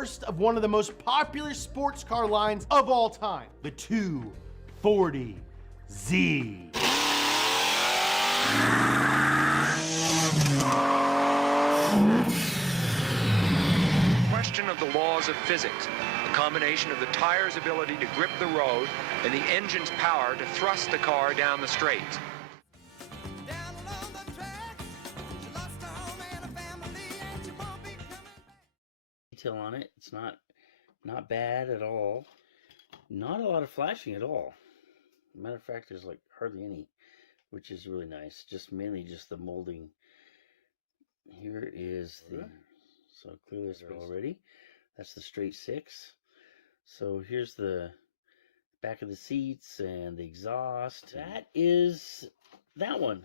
first of one of the most popular sports car lines of all time, the 240Z. Question of the laws of physics, the combination of the tire's ability to grip the road and the engine's power to thrust the car down the straight. Detail on it, it's not bad at all. Not a lot of flashing at all. Matter of fact, there's like hardly any, which is really nice. Just mainly just the molding. Here is the, so clearly it's already. That's the straight six. So here's the back of the seats and the exhaust. That is that one.